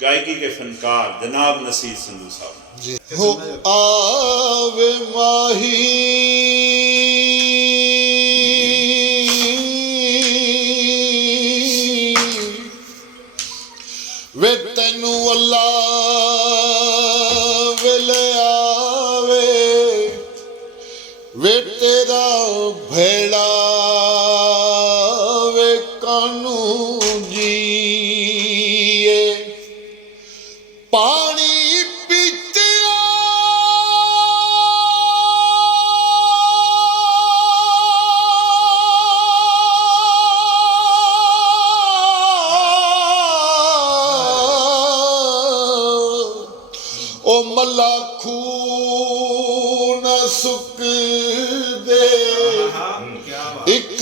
गायकी के फनकार जनाब नसीर संधू साहब जी हो आवे माही वे तेनू अल्लाह वेले आवे वे तेरा भेड़ा वे कानू जीए पानी पीतिया ओ मल्ला खून सुक दे एक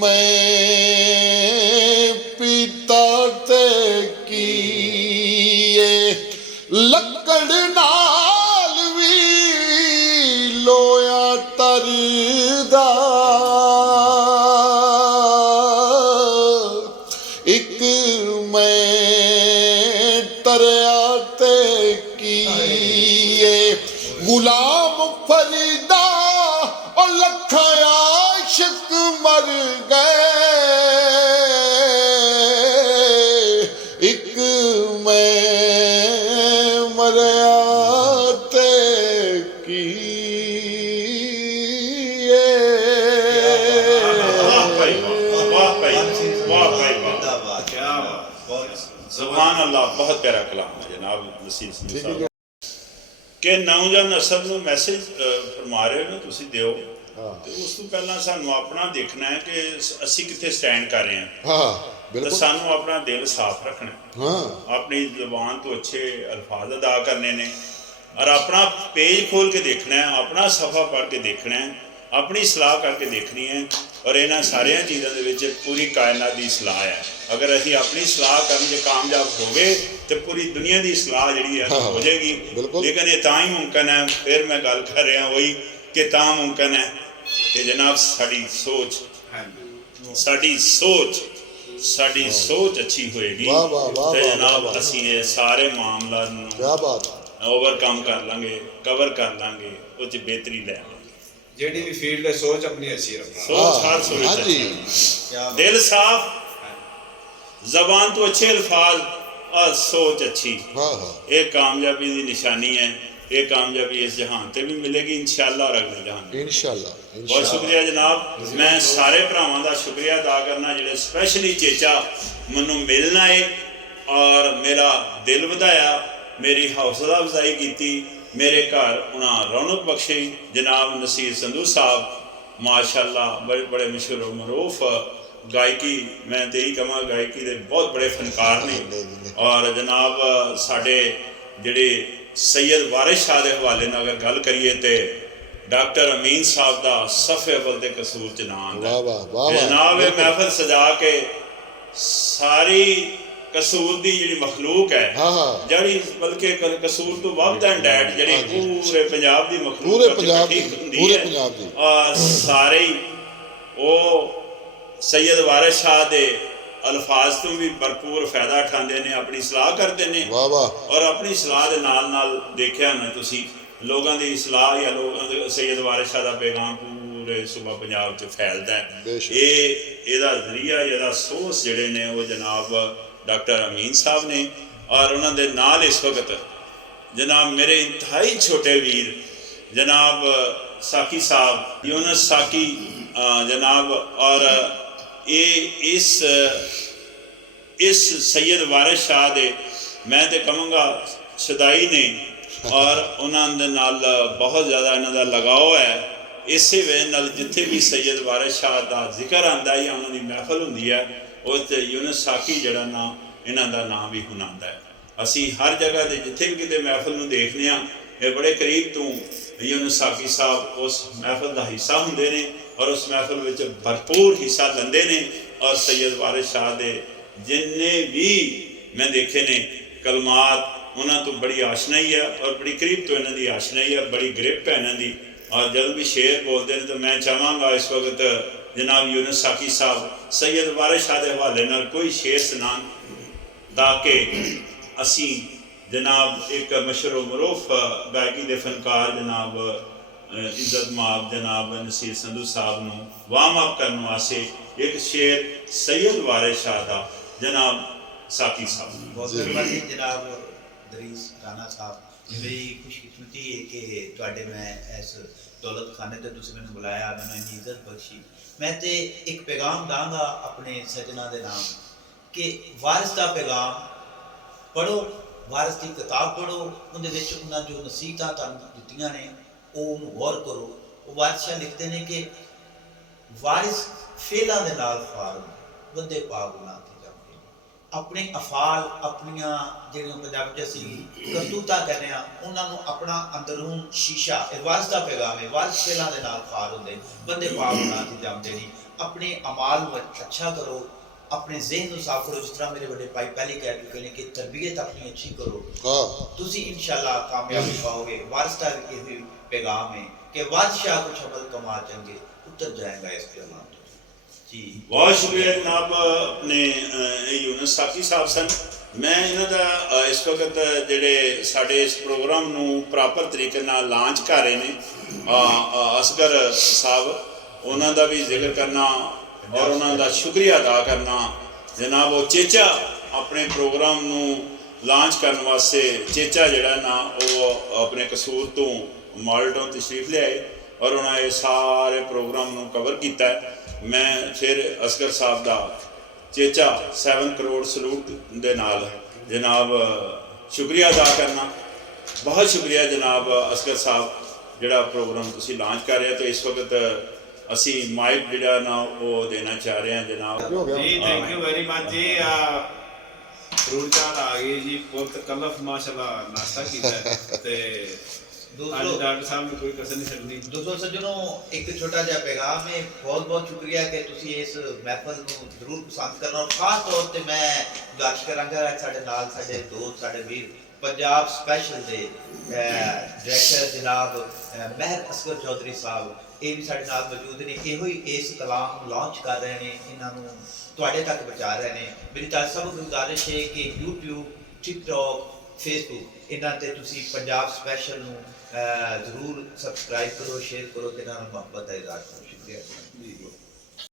मैं पीता ते की लकड़ नाल भी लोया तरदा एक मैं तरया ते की गुलाम फरीदा और लखा आशिक मर गए एक मैं मरियाते की ज़ुबान अल्लाह। बहुत प्यारा कलाम है जनाब नसीर संधू साहब कि नौजवान नस्ल ਨੂੰ मैसेज फरमा रहे हो ना तुसी दिओ ਤੇ ਉਸ ਤੋਂ ਪਹਿਲਾਂ ਸਾਨੂੰ ਆਪਣਾ ਦੇਖਣਾ ਹੈ ਕਿ ਅਸੀਂ ਕਿੱਥੇ ਸਟੈਂਡ ਕਰ ਰਹੇ ਹਾਂ। हाँ तो बिल्कुल सानू अपना दिल साफ रखना, हाँ अपनी ज़ुबान तो अच्छे अल्फाज अदा करने ने और अपना पेज खोल के देखना है, अपना सफ़ा पढ़ के देखना है, अपनी सलाह करके देखनी है। और इन्होंने सारिया चीज़ों के पूरी कायनात की सलाह है। अगर असी अपनी सलाह करने कामयाब हो गए तो पूरी दुनिया की सलाह जी हो जाएगी। लेकिन ये तां ही मुमकिन है, फिर मैं गल कर रहा वही कि तां मुमकिन है कि जनाब साड़ी सोच अच्छी होएगी तो जनाब असी ये सारे मामला ओवरकम कर लांगे, कवर कर लांगे, उस बेहतरी ले जेडी भी फील्ड है सोच अपनी अच्छी रखना। सोच हर सोच अच्छी, दिल साफ, जबान तो अच्छे अल्फाज और सोच अच्छी, ये कामयाबी की निशानी है। ये कामयाबी इस जहान ते भी मिलेगी इंशाअल्लाह और अगले जहान इंशाअल्लाह। बहुत शुक्रिया जनाब। मैं सारे भरावां दा शुक्रिया अदा करना जिहड़े स्पैशली चेचा मैनू मिलना है और मेरा दिल वधाया, मेरी हौसला अफजाई की, मेरे घर उन्हें रौनक बख्शी। जनाब नसीर संधू साहब माशाअल्लाह बड़े बड़े मशहूर मरूफ गायकी, मैं तो यही कहां गायकी के बहुत बड़े फनकार ने। और जनाब साडे जिहड़े सैयद वारिस शाह के हवाले नाल अगर गल करिए तो डॉक्टर अमीन साहब का सफ़े अव्वल के कसूर च नाम जनाब ये महफिल सजा के सारी कसूर की जी मखलूक है जी, बल्कि कसूर तो वब्द एंड डैड जी पूरे पंजाब की मखलूक सारे वो सैयद वारिस शाह के अल्फाज तो भी भरपूर फायदा उठाते हैं, अपनी सलाह करते हैं। और अपनी सलाह के नाल नाल देखिया होना तुसी लोगों की सलाह या लोगों सैयद वारिस शाह का पैगाम पूरे सूबा पंजाब च फैलता है। ये जरिया या सोर्स जोड़े ने वो जनाब डॉक्टर अमीन साहब ने। और उन्होंने नाल इस वक्त जनाब मेरे इंतहाई छोटे वीर जनाब साकी साहब यूनुस साकी जनाब। और ये इस सैयद वारिस शाह दे मैं तो कहूँगा सदाई ने और उन्होंने नाल बहुत ज़्यादा इन्हों का लगाव है। इस वजह नाल जिथे भी सैयद वारिस शाह का जिक्र आता है या उन्होंने महफल होंगी है उस यूनुस साकी जड़ा ना इन्हों का नाम भी हुनांदा है। असी हर जगह से जिथे भी कितने महफल में देखने ये बड़े करीब तो यूनुस साकी साहब उस महफल का हिस्सा होंगे ने और उस महफल में भरपूर हिस्सा लेंदे ने। और सैयद वारिस शाह दे जिन्ने भी मैं देखे ने कलमात उन्होंने तो बड़ी आशनाई है और बड़ी करीब तो इन्हों की आशनाई है, बड़ी ग्रिप है इन्हों की। और जब भी शेर बोलते हैं तो मैं चाहवागा इस वक्त जनाब यूनुस साकी साहब सैयद वारिस शाह के हवाले नाल कोई शेर सुनान ताकि ਅਸੀਂ जनाब एक मशहूर मरूफ गायकी के फनकार जनाब इज्जत माब जनाब नसीर संधू साहब ਨੂੰ वार्म अप करने वास्ते एक शेर सैयद वारिस शाह का जनाब साकी साहब बहुत मेहरबानी जनाब दरीस राणा साहब मेरी खुशकिस्मती है कि ਤੁਹਾਡੇ मैं इस दौलत खाने ਤੇ ਤੁਸੀਂ ਮੈਨੂੰ ਬੁਲਾਇਆ ਮੈਨੂੰ ਇੰਨੀ ਇੱਜ਼ਤ ਬਖਸ਼ੀ मैं ਤੇ एक पैगाम ਦਾਂਗਾ अपने सजना ਦੇ नाम कि वारिस ਦਾ पैगाम पढ़ो वारिस की किताब पढ़ो उनके उन्होंने जो नसीहतां तुहानूं दित्तियां ने वो गौर करो वो वारिस शाह लिखते हैं कि वारिस फेलों के नाल फार बंदे पाग ना थे जाते अपने अफाल अपनियां जिहड़ियां पंजाब च असीं करतूतां कहने उन्होंने अपना अंदरून शीशा वारिस का पैगाम है वारिस फेलों के नाल फार होंदे बंदे पाग ना थे जाते नहीं अपने अमाल में अच्छा करो अपने जहन को साफ करो जिस तरह मेरे बड़े भाई पहले कह चुके हैं कि तरबियत अपनी अच्छी करो तुसी इंशाल्लाह कामयाबी पाओगे वारिस का भी पैगाम है कि वारिस शाह कुछ अमल कमा चंगे उतर जाएगा इस पैगाम जी बहुत शुक्रिया जनाब अपने यूनुस साकी साहब सन मैं इन्हां दा इस वक्त जिहड़े साडे इस प्रोग्राम नूं प्रॉपर तरीके नाल लॉन्च कर रहे ने असगर साहब उन्हां दा भी जिक्र करना और उन्हों का शुक्रिया अदा करना जनाब वो चेचा अपने प्रोग्राम नूं लॉन्च करने वास्ते चेचा जिहड़ा ना वो अपने कसूर तो माल्टों तशरीफ लियाए और उन्होंने सारे प्रोग्राम नूं कवर किया मैं फिर असगर साहब का चेचा 7 करोड़ सलूट दे नाल जनाब शुक्रिया अदा करना बहुत शुक्रिया जनाब असगर साहब जिहड़ा प्रोग्राम तुसीं लॉन्च कर रहे हो तो इस वक्त ਅਸੀਂ ਮਾਈਕ ਜਿਹੜਾ ਨਾ ਉਹ ਦੇਣਾ ਚਾਹ ਰਹੇ ਹਾਂ ਜਨਾਬ ਜੀ ਥੈਂਕ ਯੂ ਵੈਰੀ ਮਚ ਜੀ ਫਰੂਟ ਚਾਟ ਆ ਗਈ ਜੀ ਬਹੁਤ ਕਲਫ ਮਾਸ਼ਾਅੱਲਾ ਨਾਸ਼ਤਾ ਕੀਤਾ ਤੇ आज डॉक्टर साहब ने कोई कसर नहीं सकती दोस्तों सज्जनों एक छोटा जिहा पैगाम है बहुत बहुत शुक्रिया कि तुसी इस महफल नूं जरूर पसंद करना और खास तौर ते मैं गुजारिश करांगा साडे नाल साडे दोस्त साडे वीर पंजाब स्पैशल दे डायरेक्टर जनाब महर असगर चौधरी साहब ये भी साडे नाल मौजूद ने इहो ही इस कलाम लॉन्च कर रहे हैं इन्हां नूं तुहाडे तक पहुंचा रहे हैं मेरी तुहाडे सब गुजारिश है कि YouTube TikTok Facebook इन्हां ते तुसी पंजाब स्पैशल नूं जरूर सबसक्राइब करो शेयर करो ते नाल मोहब्बत दा इज़हार करो शुक्रिया।